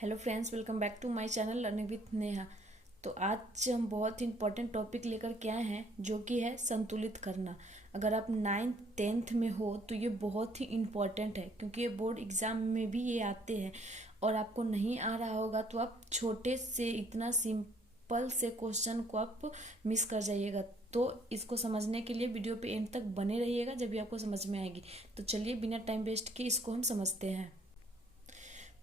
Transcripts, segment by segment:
Hello friends, welcome back to my channel learning with Neha. तो आज हम बहुत ही इंपॉर्टेंट टॉपिक लेकर के आए हैं जो कि है संतुलित करना। अगर आप 9th 10th में हो तो ये बहुत ही इम्पॉर्टेंट है, क्योंकि ये बोर्ड एग्जाम में भी ये आते हैं। और आपको नहीं आ रहा होगा तो आप छोटे से इतना सिंपल से क्वेश्चन को आप मिस कर जाइएगा। तो इसको समझने के लिए वीडियो पे एंड तक बने रहिएगा, जब भी आपको समझ में आएगी। तो चलिए बिना टाइम वेस्ट किए इसको हम समझते हैं।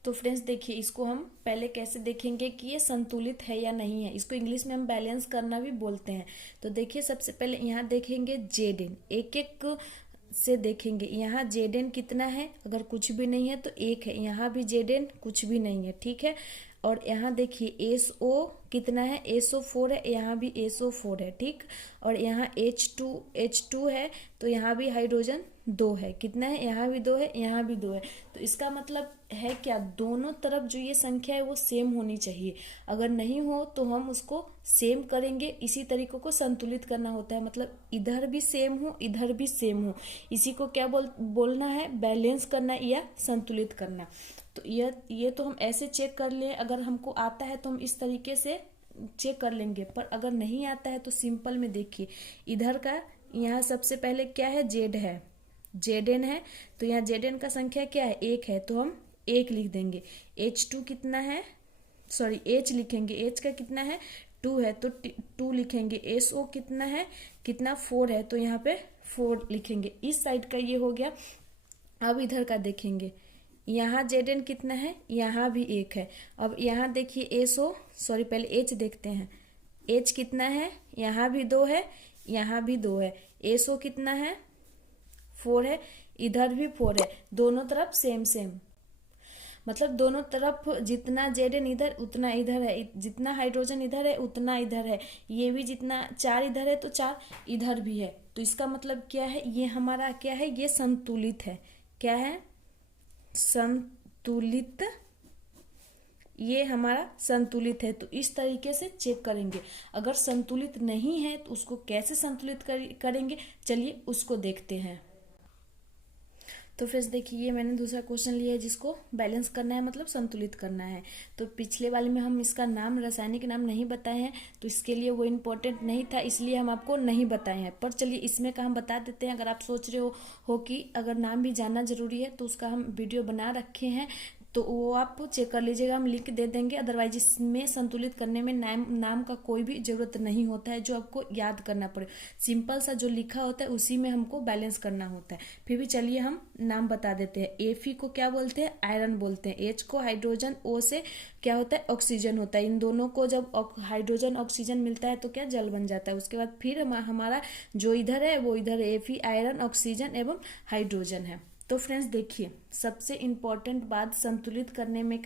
तो फ्रेंड्स देखिए, इसको हम पहले कैसे देखेंगे कि ये संतुलित है या नहीं है। इसको इंग्लिश में हम बैलेंस करना भी बोलते हैं। तो देखिए, सबसे पहले यहाँ देखेंगे जेड एन, एक एक से देखेंगे। यहाँ जेड एन कितना है, अगर कुछ भी नहीं है तो एक है। यहाँ भी जेड एन कुछ भी नहीं है, ठीक है। और यहाँ देखिए एस ओ कितना है, SO4 है, यहाँ भी SO4 है, ठीक। और यहाँ H2 है, तो यहाँ भी हाइड्रोजन 2 है। कितना है, यहाँ भी 2 है, यहाँ भी 2 है। तो इसका मतलब है क्या, दोनों तरफ जो ये संख्या है वो सेम होनी चाहिए। अगर नहीं हो तो हम उसको सेम करेंगे। इसी तरीकों को संतुलित करना होता है, मतलब इधर भी सेम हो इधर भी सेम हो। इसी को क्या बोलना है, बैलेंस करना या संतुलित करना। तो ये तो हम ऐसे चेक कर लें। अगर हमको आता है तो हम इस तरीके से चेक कर लेंगे, पर अगर नहीं आता है तो सिंपल में देखिए, इधर का यहाँ सबसे पहले क्या है, जेड है, जेड एन है। तो यहाँ जेड एन का संख्या क्या है, एक है, तो हम एक लिख देंगे। H2 कितना है, सॉरी H लिखेंगे, H का कितना है, 2 है, तो 2 लिखेंगे। SO कितना है, कितना 4 है, तो यहाँ पे 4 लिखेंगे। इस साइड का ये हो गया। अब इधर का देखेंगे, यहाँ जेड एन कितना है, यहाँ भी एक है। अब यहाँ देखिए SO, सॉरी पहले H देखते हैं। H कितना है, यहाँ भी 2 है, यहाँ भी 2 है। SO कितना है, 4 है, इधर भी 4 है। दोनों तरफ सेम सेम, मतलब दोनों तरफ जितना जेड एन इधर उतना इधर है, जितना हाइड्रोजन इधर है उतना इधर है। ये भी जितना 4 इधर है तो 4 इधर भी है। तो इसका मतलब क्या है, ये हमारा क्या है, ये संतुलित है। क्या है, संतुलित। ये हमारा संतुलित है। तो इस तरीके से चेक करेंगे। अगर संतुलित नहीं है तो उसको कैसे संतुलित करेंगे, चलिए उसको देखते हैं। तो फ्रेंड्स देखिए, ये मैंने दूसरा क्वेश्चन लिया है जिसको बैलेंस करना है, मतलब संतुलित करना है। तो पिछले वाले में हम इसका नाम, रासायनिक नाम नहीं बताए हैं, तो इसके लिए वो इम्पोर्टेंट नहीं था, इसलिए हम आपको नहीं बताए हैं। पर चलिए इसमें का हम बता देते हैं। अगर आप सोच रहे हो कि अगर नाम भी जानना जरूरी है, तो उसका हम वीडियो बना रखे हैं, तो वो आप चेक कर लीजिएगा, हम लिंक दे देंगे। अदरवाइज इसमें संतुलित करने में नाम का कोई भी जरूरत नहीं होता है, जो आपको याद करना पड़े। सिंपल सा जो लिखा होता है उसी में हमको बैलेंस करना होता है। फिर भी चलिए हम नाम बता देते हैं। Fe को क्या बोलते हैं, आयरन बोलते हैं। H को हाइड्रोजन, O से क्या होता है, ऑक्सीजन होता है। इन दोनों को जब हाइड्रोजन ऑक्सीजन मिलता है तो क्या, जल बन जाता है। उसके बाद फिर हमारा जो इधर है वो इधर Fe आयरन, ऑक्सीजन एवं हाइड्रोजन है। तो फ्रेंड्स देखिए, सबसे इम्पोर्टेंट बात संतुलित करने में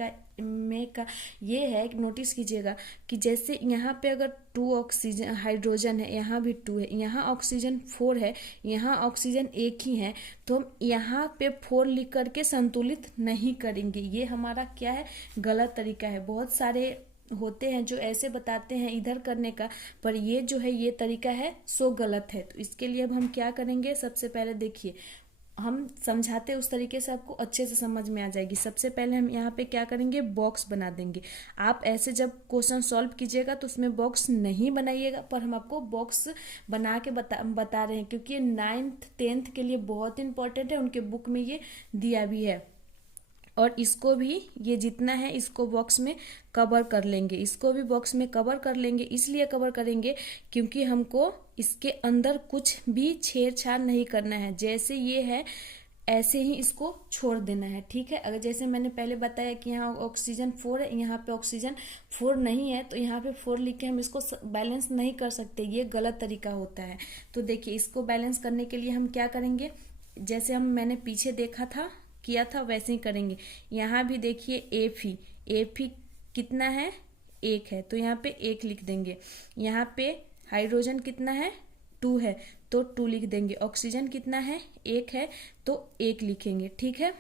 का ये है कि नोटिस कीजिएगा कि जैसे यहाँ पे अगर 2 ऑक्सीजन हाइड्रोजन है, यहाँ भी 2 है, यहाँ ऑक्सीजन 4 है, यहाँ ऑक्सीजन एक ही है, तो हम यहाँ पे 4 लिख करके संतुलित नहीं करेंगे। ये हमारा क्या है, गलत तरीका है। बहुत सारे होते हैं जो ऐसे बताते हैं इधर करने का, पर ये जो है ये तरीका है सो गलत है। तो इसके लिए अब हम क्या करेंगे, सबसे पहले देखिए, हम समझाते उस तरीके से आपको अच्छे से समझ में आ जाएगी। सबसे पहले हम यहाँ पे क्या करेंगे, बॉक्स बना देंगे। आप ऐसे जब क्वेश्चन सॉल्व कीजिएगा तो उसमें बॉक्स नहीं बनाइएगा, पर हम आपको बॉक्स बना के बता रहे हैं, क्योंकि ये 9th 10th के लिए बहुत इंपॉर्टेंट है। उनके बुक में ये दिया भी है। और इसको भी, ये जितना है इसको बॉक्स में कवर कर लेंगे, इसको भी बॉक्स में कवर कर लेंगे। इसलिए कवर करेंगे क्योंकि हमको इसके अंदर कुछ भी छेड़छाड़ नहीं करना है। जैसे ये है ऐसे ही इसको छोड़ देना है, ठीक है। अगर जैसे मैंने पहले बताया कि यहाँ ऑक्सीजन 4 है, यहाँ पे ऑक्सीजन 4 नहीं है, तो यहाँ पे 4 लिख के हम इसको बैलेंस नहीं कर सकते, ये गलत तरीका होता है। तो देखिए, इसको बैलेंस करने के लिए हम क्या करेंगे, जैसे मैंने पीछे देखा था किया था वैसे ही करेंगे। यहाँ भी देखिए एफी कितना है, एक है, तो यहाँ पे एक लिख देंगे। यहाँ पे हाइड्रोजन कितना है, 2 है, तो 2 लिख देंगे। ऑक्सीजन कितना है, एक है, तो एक लिखेंगे, ठीक है।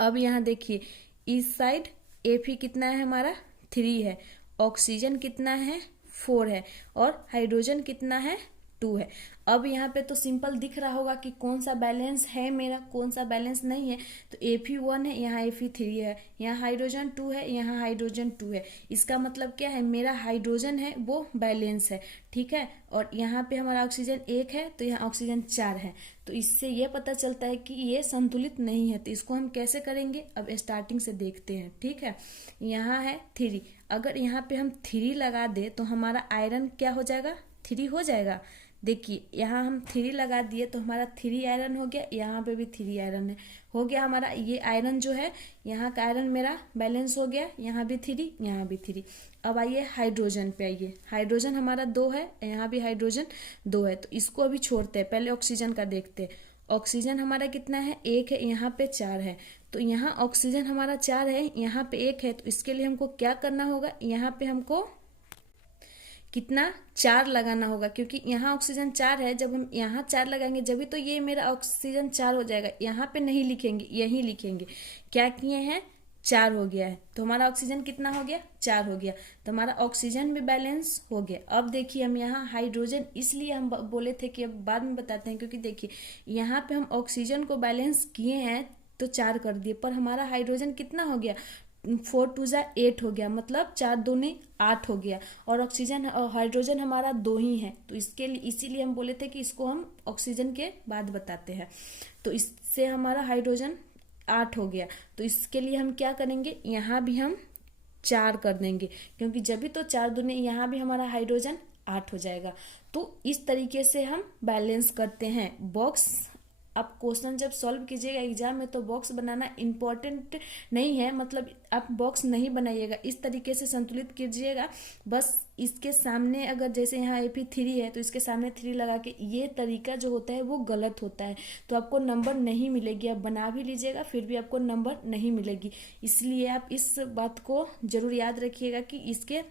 अब यहाँ देखिए, इस साइड एफी कितना है हमारा, 3 है, ऑक्सीजन कितना है, 4 है, और हाइड्रोजन कितना है, 2 है। अब यहाँ पे तो सिंपल दिख रहा होगा कि कौन सा बैलेंस है मेरा, कौन सा बैलेंस नहीं है। तो Fe1 है, यहाँ Fe3 है, यहाँ हाइड्रोजन 2 है, यहाँ हाइड्रोजन 2 है। इसका मतलब क्या है, मेरा हाइड्रोजन है वो बैलेंस है, ठीक है। और यहाँ पे हमारा ऑक्सीजन 1 है तो यहाँ ऑक्सीजन 4 है। तो इससे ये पता चलता है कि ये संतुलित नहीं है। तो इसको हम कैसे करेंगे, अब स्टार्टिंग से देखते हैं, ठीक है। यहाँ है 3, अगर यहाँ पे हम 3 लगा दे तो हमारा आयरन क्या हो जाएगा, 3 हो जाएगा। देखिए यहाँ हम 3 लगा दिए तो हमारा 3 आयरन हो गया, यहाँ पे भी 3 आयरन है, हो गया हमारा ये आयरन जो है, यहाँ का आयरन मेरा बैलेंस हो गया, यहाँ भी 3, यहाँ भी 3। अब आइए हाइड्रोजन पे, आइए हाइड्रोजन हमारा 2 है, यहाँ भी हाइड्रोजन 2 है। तो इसको अभी छोड़ते हैं, पहले ऑक्सीजन का देखते हैं। ऑक्सीजन हमारा कितना है, 1 है, यहाँ पे 4 है। तो यहाँ ऑक्सीजन हमारा 4 है, यहाँ पे 1 है। तो इसके लिए हमको क्या करना होगा, यहाँ पे हमको कितना 4 लगाना होगा, क्योंकि यहाँ ऑक्सीजन 4 है। जब हम यहाँ 4 लगाएंगे जब भी तो ये मेरा ऑक्सीजन 4 हो जाएगा। यहाँ पे नहीं लिखेंगे, यहीं लिखेंगे। क्या किए हैं, 4 हो गया है। तो हमारा ऑक्सीजन कितना हो गया, 4 हो गया। तो हमारा ऑक्सीजन भी बैलेंस हो गया। अब देखिए हम यहाँ हाइड्रोजन, इसलिए हम बोले थे कि अब बाद में बताते हैं, क्योंकि देखिए यहाँ पे हम ऑक्सीजन को बैलेंस किए हैं तो 4 कर दिए, पर हमारा हाइड्रोजन कितना हो गया, 4 2 जा 8 हो गया, मतलब 4 दूनी 8 हो गया। और ऑक्सीजन और हाइड्रोजन हमारा 2 ही है। तो इसके लिए इसीलिए हम बोले थे कि इसको हम ऑक्सीजन के बाद बताते हैं। तो इससे हमारा हाइड्रोजन 8 हो गया। तो इसके लिए हम क्या करेंगे, यहाँ भी हम 4 कर देंगे, क्योंकि जब भी तो 4 दूनी, यहाँ भी हमारा हाइड्रोजन 8 हो जाएगा। तो इस तरीके से हम बैलेंस करते हैं। बॉक्स, आप क्वेश्चन जब सॉल्व कीजिएगा एग्जाम में तो बॉक्स बनाना इम्पोर्टेंट नहीं है, मतलब आप बॉक्स नहीं बनाइएगा, इस तरीके से संतुलित कीजिएगा। बस इसके सामने अगर जैसे यहाँ Fe3 है तो इसके सामने 3 लगा के, ये तरीका जो होता है वो गलत होता है, तो आपको नंबर नहीं मिलेगी। आप बना भी लीजिएगा फिर भी आपको नंबर नहीं मिलेगी। इसलिए आप इस बात को जरूर याद रखिएगा कि इसके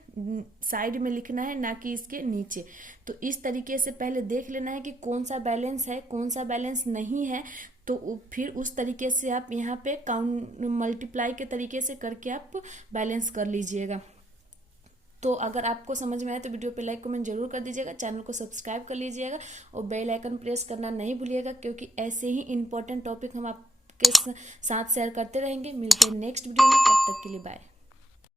साइड में लिखना है, ना कि इसके नीचे। तो इस तरीके से पहले देख लेना है कि कौन सा बैलेंस है, कौन सा बैलेंस नहीं है। तो फिर उस तरीके से आप यहाँ पे काउंट मल्टीप्लाई के तरीके से करके आप बैलेंस कर लीजिएगा। तो अगर आपको समझ में आए तो वीडियो पे लाइक कमेंट जरूर कर दीजिएगा, चैनल को सब्सक्राइब कर लीजिएगा और बेल आइकन प्रेस करना नहीं भूलिएगा, क्योंकि ऐसे ही इंपॉर्टेंट टॉपिक हम आपके साथ शेयर करते रहेंगे। मिलते हैं नेक्स्ट वीडियो में, तब तक के लिए बाय।